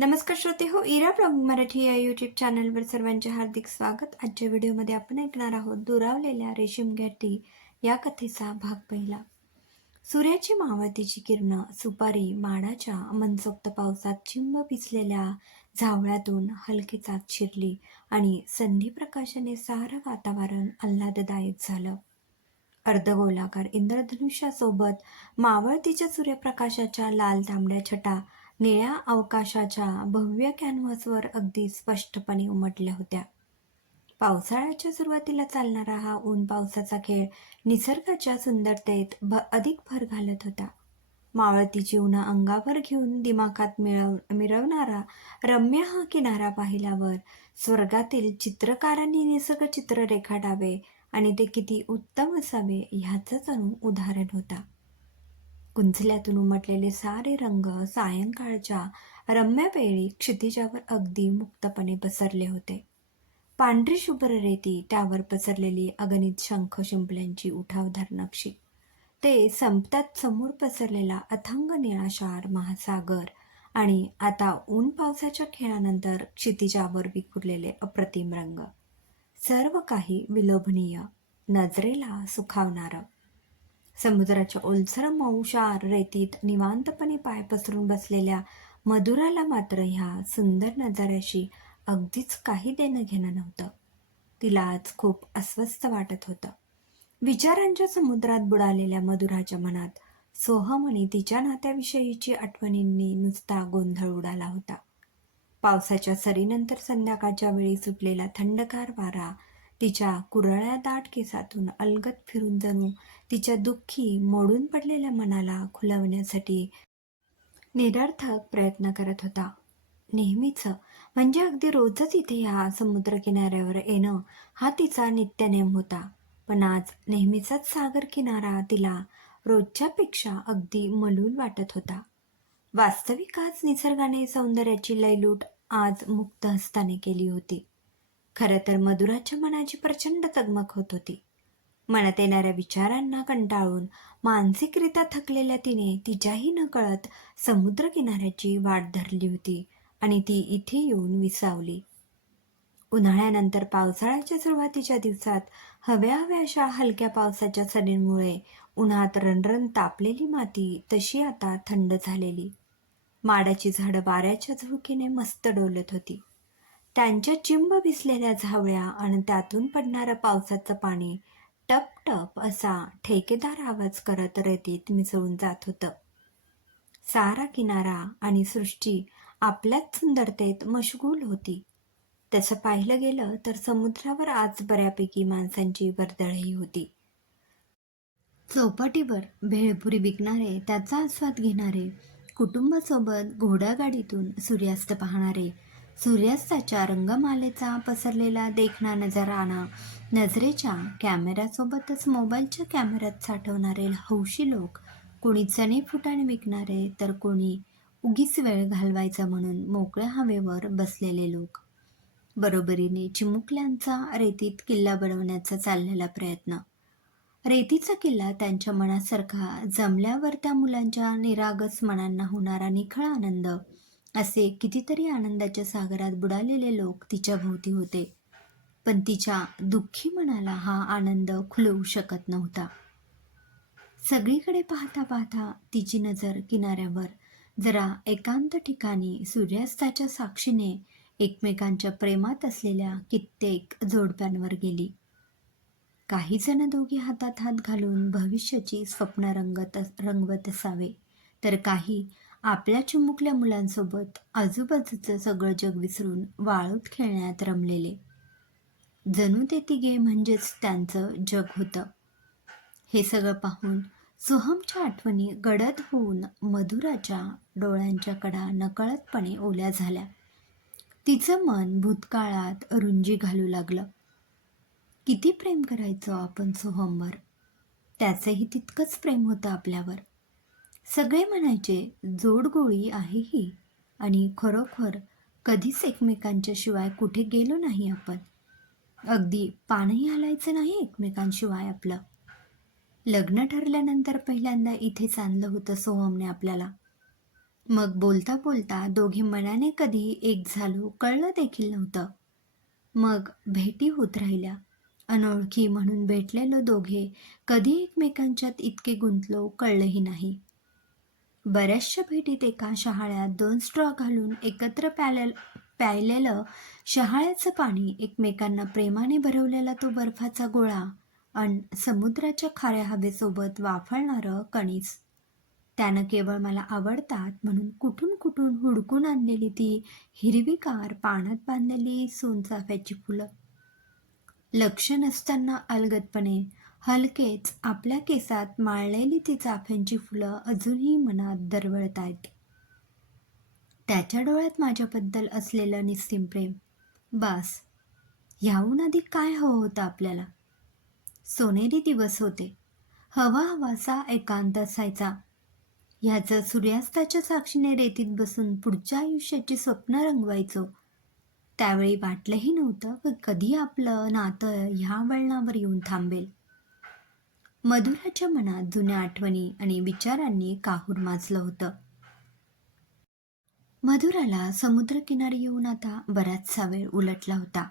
नमस्कार श्रोते हो इरा ब्लॉग मराठी या यूट्यूब चॅनलवर सर्वांचे हार्दिक स्वागत. आजच्या व्हिडिओमध्ये आपण ऐकणार आहोत दुरावलेल्या रेशीम घाटी या कथेचा भाग पहिला. सूर्याची मावळतीची किरणं सुपारी माडाच्या मनसोक्त पावसात चिंब पिचलेल्या झावळ्यातून हलकेचात शिरली आणि संधी प्रकाशाने सारं वातावरण आल्हाददायक झालं. अर्धगोलाकार इंद्रधनुष्यासोबत मावळतीच्या सूर्यप्रकाशाच्या लाल तांबड्या छटा निळ्या अवकाशाच्या भव्य कॅनव्हासवर अगदी स्पष्टपणे उमटल्या होत्या. पावसाळ्याच्या सुरुवातीला चालणारा हा ऊन पावसाचा खेळ निसर्गाच्या सुंदरतेत भ अधिक भर घालत होता. मावळतीची उन्हा अंगावर घेऊन दिमाखात मिळव मिरवणारा रम्य हा किनारा पाहिल्यावर स्वर्गातील चित्रकारांनी निसर्ग चित्र रेखाटावे आणि ते किती उत्तम असावे ह्याचंच अनु उदाहरण होता. गुंजल्यातून उमटलेले सारे रंग सायंकाळच्या रम्य वेळी क्षितिजावर अगदी मुक्तपणे पसरले होते. पांढरी शुभ्र रेती त्यावर पसरलेली अगणित शंख शिंपल्यांची उठावधार नक्षी ते संपतात समोर पसरलेला अथंग निळाशार महासागर आणि आता ऊन पावसाच्या खेळानंतर क्षितिजावर विखुरलेले अप्रतिम रंग. सर्व काही विलोभनीय नजरेला सुखावणारं. समुद्राच्या ओलसर मौशार रेतीत निवांतपणे पाय पसरून बसलेल्या मधुराला मात्र ह्या सुंदर नजाऱ्याशी अगदीच काही देणं घेणं नव्हतं. तिला आज खूप अस्वस्थ वाटत होतं. विचारांच्या समुद्रात बुडालेल्या मधुराच्या मनात सोहम आणि तिच्या नात्याविषयीची आठवणींनी नुसता गोंधळ उडाला होता. पावसाच्या सरीनंतर संध्याकाळच्या वेळी सुटलेला थंडगार वारा तिच्या कुरळ्या दाट केसातून अलगत फिरून जणू तिच्या दुःखी मोडून पडलेल्या मनाला खुलवण्यासाठी निरर्थक प्रयत्न करत होता. नेहमीच म्हणजे अगदी रोजच इथे ह्या समुद्रकिनाऱ्यावर येणं हा तिचा नित्यनेम होता. पण आज नेहमीचाच सागर किनारा तिला रोजच्यापेक्षा अगदी मलूल वाटत होता. वास्तविक आज निसर्गाने सौंदर्याची लयलूट आज मुक्त हस्ताने केली होती. खरं तर मधुराच्या मनाची प्रचंड तगमग होत होती. मनात येणाऱ्या विचारांना कंटाळून मानसिकरित्या थकलेल्या तिने तिच्याही न कळत समुद्रकिनाऱ्याची वाट धरली होती आणि ती इथे येऊन विसावली. उन्हाळ्यानंतर पावसाळ्याच्या सुरुवातीच्या दिवसात हव्या अशा हलक्या पावसाच्या सरींमुळे उन्हात रणरण तापलेली माती तशी आता थंड झालेली. माडाची झाडं वाऱ्याच्या झुळकीने मस्त डोलत होती. त्यांच्या चिंब भिसलेल्या झावळ्या आणि त्यातून पडणारं पावसाचं पाणी टप टप असा ठेकेदार आवाज करत रेतीत मिसळून जात होतं. सारा किनारा आणि सृष्टी आपल्याच सुंदरतेत मशगूल होती. तसं पाहिलं गेलं तर समुद्रावर आज बऱ्यापैकी माणसांची वर्दळही होती. चौपाटीवर भेळपुरी विकणारे त्याचा आस्वाद घेणारे कुटुंबासोबत घोडागाडीतून सूर्यास्त पाहणारे सूर्यास्ताच्या रंगमालेचा पसरलेला देखणा नजाराना नजरेच्या कॅमेऱ्यासोबतच मोबाईलच्या कॅमेऱ्यात साठवणारे हौशी लोक कोणी चणे फुटाणे विकणारे तर कोणी उगीच वेळ घालवायचा म्हणून मोकळ्या हवेवर बसलेले लोक. बरोबरीने चिमुकल्यांचा रेतीत किल्ला बनवण्याचा चाललेला प्रयत्न. रेतीचा किल्ला त्यांच्या मनासारखा जमल्यावर त्या मुलांच्या निरागस मनांना होणारा निखळ आनंद असे कितीतरी आनंदाच्या सागरात बुडालेले लोक तिच्या भोवती होते. पण तिच्या दुःखी मनाला हा आनंद खुलवू शकत नव्हता. सगळीकडे पाहता पाहता तिची नजर किनाऱ्यावर जरा एकांत ठिकाणी सूर्यास्ताच्या साक्षीने एकमेकांच्या प्रेमात असलेल्या कित्येक जोडप्यांवर गेली. काही जण दोघे हातात हात घालून भविष्याची स्वप्न रंगत रंगवत असावे तर काही आपल्या चिमुकल्या मुलांसोबत आजूबाजूचं सगळं जग विसरून वाळूत खेळण्यात रमलेले. जणू ते तिघे म्हणजेच त्यांचं जग होतं. हे सगळं पाहून सोहमच्या आठवणी गडद होऊन मधुराच्या डोळ्यांच्या कडा नकळतपणे ओल्या झाल्या. तिचं मन भूतकाळात रुंजी घालू लागलं. किती प्रेम करायचो आपण सोहमवर? त्याचंही तितकंच प्रेम होतं आपल्यावर. सगळे म्हणायचे जोडगोळी आहे ही. आणि खरोखर कधीच एकमेकांच्या शिवाय कुठे गेलो नाही आपण. अगदी पाणही हलायचं नाही एकमेकांशिवाय आपलं. लग्न ठरल्यानंतर पहिल्यांदा इथेच आणलं होतं सोहमने आपल्याला. मग बोलता बोलता दोघे मनाने कधी एक झालो कळलं देखील नव्हतं. मग भेटी होत राहिल्या. अनोळखी म्हणून भेटलेलो दोघे कधी एकमेकांच्यात इतके गुंतलो कळलंही नाही. बऱ्याचशा भेटीत एका शहाळ्यात दोन स्ट्रॉ घालून एकत्र प्याले प्यायलेलं शहाळ्याचं पाणी एकमेकांना प्रेमाने भरवलेला तो बर्फाचा गोळा अन समुद्राच्या खाऱ्या हवेसोबत वाफळणारं कणीस. त्यानं केवळ मला आवडतात म्हणून कुठून कुठून हुडकून आणलेली ती हिरवीगार पाण्यात बांधलेली सोनचाफ्याची फुलं. लक्ष नसताना अलगदपणे हलकेच आपल्या केसात माळलेली ती चाफ्यांची फुलं अजूनही मनात दरवळत आहेत त्याच्या डोळ्यात माझ्याबद्दल असलेलं निस्सीम प्रेम. बास ह्याहून अधिक काय हवं होतं आपल्याला? सोनेरी दिवस होते. हवा हवासा एकांत असायचा. ह्याचं सूर्यास्ताच्या साक्षीने रेतीत बसून पुढच्या आयुष्याची स्वप्न रंगवायचो. त्यावेळी वाटलंही नव्हतं की कधी आपलं नातं ह्या वळणावर येऊन थांबेल. मधुराच्या मनात जुन्या आठवणी आणि विचारांनी काहूर माजलं होतं. मधुराला समुद्रकिनारी येऊन आता बराचसा वेळ उलटला होता.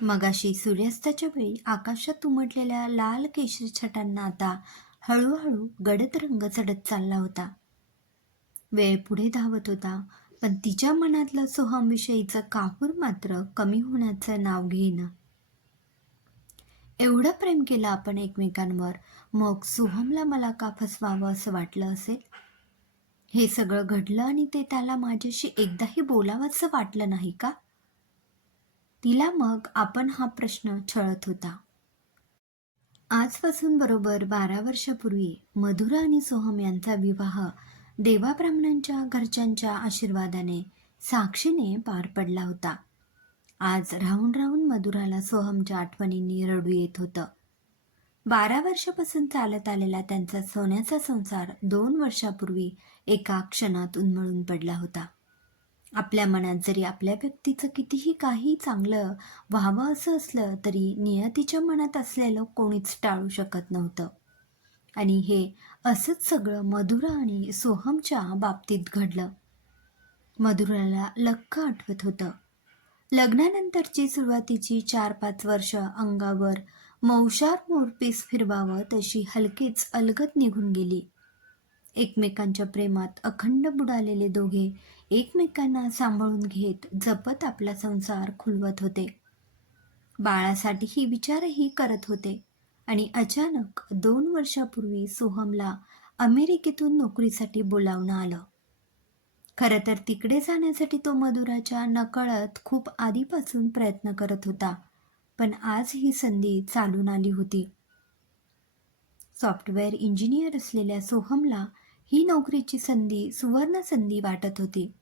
मगाशी सूर्यास्ताच्या वेळी आकाशात उमटलेल्या लाल केशरी छटांना आता हळूहळू गडद रंग चढत चालला होता. वेळ पुढे धावत होता पण तिच्या मनातलं सोहमविषयीचं काहूर मात्र कमी होण्याचं नाव घेईना. एवढं प्रेम केलं आपण एकमेकांवर मग सोहमला मला का फसवावं असं वाटलं असेल? हे सगळं घडलं आणि ते त्याला माझ्याशी एकदाही बोलावंसं वाटलं नाही का? तिला मग आपण हा प्रश्न छळत होता. आजपासून बरोबर बारा वर्षापूर्वी मधुरा आणि सोहम यांचा विवाह देवाब्राह्मणांच्या घरच्यांच्या आशीर्वादाने साक्षीने पार पडला होता. आज राहून राहून मधुराला सोहमच्या आठवणींनी रडू येत होतं. बारा वर्षापासून चालत आलेला त्यांचा सोन्याचा संसार दोन वर्षापूर्वी एका क्षणात उन्मळून पडला होता. आपल्या मनात जरी आपल्या व्यक्तीचं कितीही काही चांगलं व्हावं असं असलं तरी नियतीच्या मनात असलेलं कोणीच टाळू शकत नव्हतं. आणि हे असंच सगळं मधुरा आणि सोहमच्या बाबतीत घडलं. मधुराला लक्क आठवत होतं. लग्नानंतरची सुरुवातीची चार पाच वर्ष अंगावर मौशार मोरपीस फिरवावं तशी हलकेच अलगत निघून गेली. एकमेकांच्या प्रेमात अखंड बुडालेले दोघे एकमेकांना सांभाळून घेत जपत आपला संसार खुलवत होते. बाळासाठीही विचारही करत होते आणि अचानक दोन वर्षापूर्वी सोहमला अमेरिकेतून नोकरीसाठी बोलावणं आलं. खरं तर तिकडे जाण्यासाठी तो मधुराच्या नकळत खूप आधीपासून प्रयत्न करत होता. पण आज ही संधी चालून आली होती. सॉफ्टवेअर इंजिनियर असलेल्या सोहमला ही नोकरीची संधी सुवर्ण संधी वाटत होती.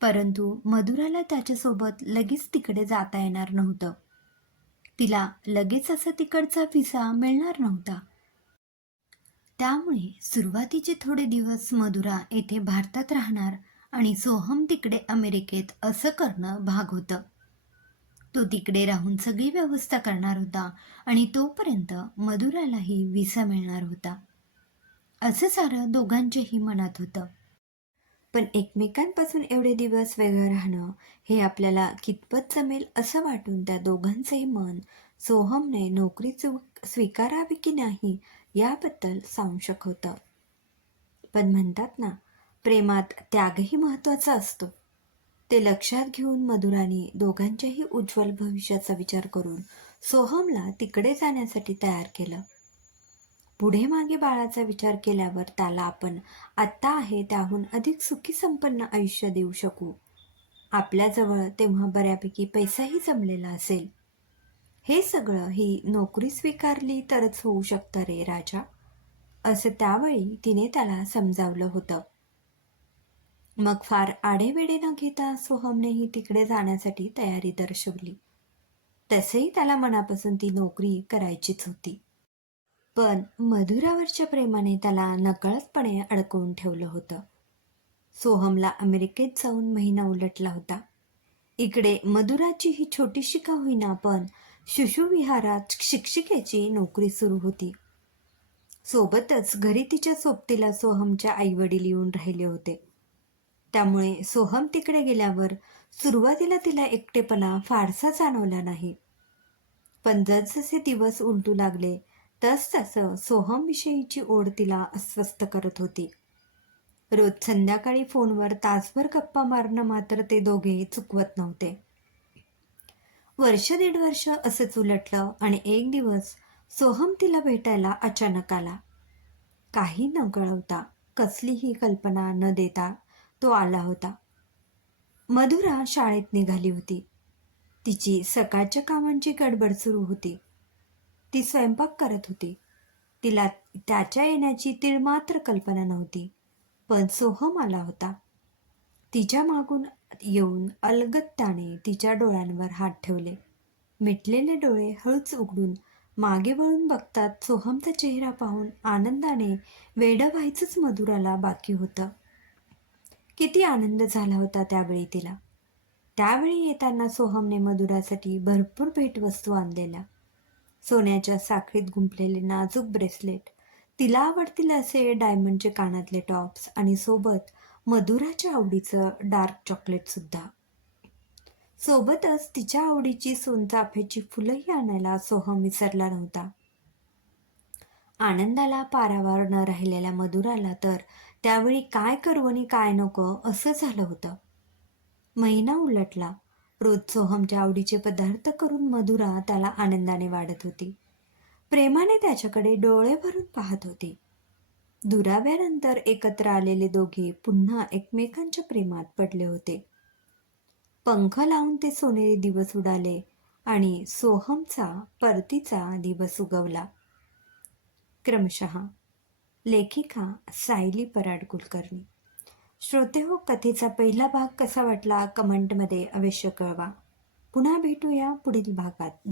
परंतु मधुराला त्याच्यासोबत लगेच तिकडे जाता येणार नव्हतं. तिला लगेच असा तिकडचा व्हिसा मिळणार नव्हता. त्यामुळे सुरुवातीचे थोडे दिवस मधुरा येथे भारतात राहणार आणि सोहम तिकडे अमेरिकेत असं करणं भाग होतं. तो तिकडे राहून सगळी व्यवस्था करणार होता आणि तोपर्यंत मधुरालाही विसा मिळणार होता. असं सारं दोघांच्याही मनात होतं. पण एकमेकांपासून एवढे दिवस वेगळं राहणं हे आपल्याला कितपत जमेल असं वाटून त्या दोघांचंही मन सोहमने नोकरी स्वीकारावी की नाही याबद्दल संशक होतं पण म्हणतात ना प्रेमात त्यागही महत्त्वाचा असतो. ते लक्षात घेऊन मधुराने दोघांच्याही उज्ज्वल भविष्याचा विचार करून सोहमला तिकडे जाण्यासाठी तयार केलं. पुढे मागे बाळाचा विचार केल्यावर त्याला आपण आत्ता आहे त्याहून अधिक सुखी संपन्न आयुष्य देऊ शकू. आपल्याजवळ तेव्हा बऱ्यापैकी पैसाही जमलेला असेल. हे सगळं ही नोकरी स्वीकारली तरच होऊ शकतं रे राजा असं त्यावेळी तिने त्याला समजावलं होतं. मग फार आडेवेडे न घेता सोहमनेही तिकडे जाण्यासाठी तयारी दर्शवली. तसेही त्याला मनापासून ती नोकरी करायचीच होती. पण मधुरावरच्या प्रेमाने त्याला नकळतपणे अडकवून ठेवलं होतं. सोहमला अमेरिकेत जाऊन महिना उलटला होता. इकडे मधुराची ही छोटीशी का होईना पण शिशुविहारात शिक्षिकेची नोकरी सुरू होती. सोबतच घरी तिच्या सोबतीला सोहमच्या आईवडील येऊन राहिले होते. त्यामुळे सोहम तिकडे गेल्यावर सुरुवातीला तिला एकटेपणा फारसा जाणवला नाही. पण जसजसे दिवस उलटू लागले तस तसं सोहमविषयीची ओढ तिला अस्वस्थ करत होती. रोज संध्याकाळी फोनवर तासभर गप्पा मारणं मात्र ते दोघे चुकवत नव्हते. वर्ष दीड वर्ष असंच उलटलं आणि एक दिवस सोहम तिला भेटायला अचानक आला. काही न कळवता कसलीही कल्पना न देता तो आला होता. मधुरा शाळेत निघाली होती. तिची सकाळच्या कामांची गडबड सुरू होती. ती स्वयंपाक करत होती. तिला त्याच्या येण्याची तिळमात्र कल्पना नव्हती. पण सोहम आला होता. तिच्या मागून येऊन अलगत्याने तिच्या डोळ्यांवर हात ठेवले. मिटलेले डोळे हळूच उघडून मागे वळून बघतात सोहमचा चेहरा पाहून आनंदाने वेडं व्हायचंच मधुराला बाकी होतं. किती आनंद झाला होता त्यावेळी तिला. त्यावेळी येताना सोहमने मधुरासाठी भरपूर भेटवस्तू आणलेल्या. सोन्याच्या साखळीत गुंपलेले नाजूक ब्रेसलेट तिला आवडतील असे डायमंडचे कानातले टॉप्स आणि सोबत मधुराच्या आवडीचं डार्क चॉकलेटसुद्धा सोबतच तिच्या आवडीची सोनचाफ्याची फुलंही आणायला सोहम विसरला नव्हता. आनंदाला पारावार न राहिलेल्या मधुराला तर त्यावेळी काय करू आणि काय नको असं झालं होतं. महिना उलटला. रोज सोहमच्या आवडीचे पदार्थ करून मधुरा त्याला आनंदाने वाढत होती. प्रेमाने त्याच्याकडे डोळे भरून पाहत होते. दुराव्यानंतर एकत्र आलेले दोघे पुन्हा एकमेकांच्या प्रेमात पडले होते. पंख लावून ते सोनेरी दिवस उडाले आणि सोहमचा परतीचा दिवस उगवला. क्रमशः लेखिका सायली पराड कुलकर्णी श्रोते हो कथेचा पहिला भाग कसा वाटला? कमेंटमध्ये अवश्य कळवा. पुन्हा भेटूया पुढील भागात.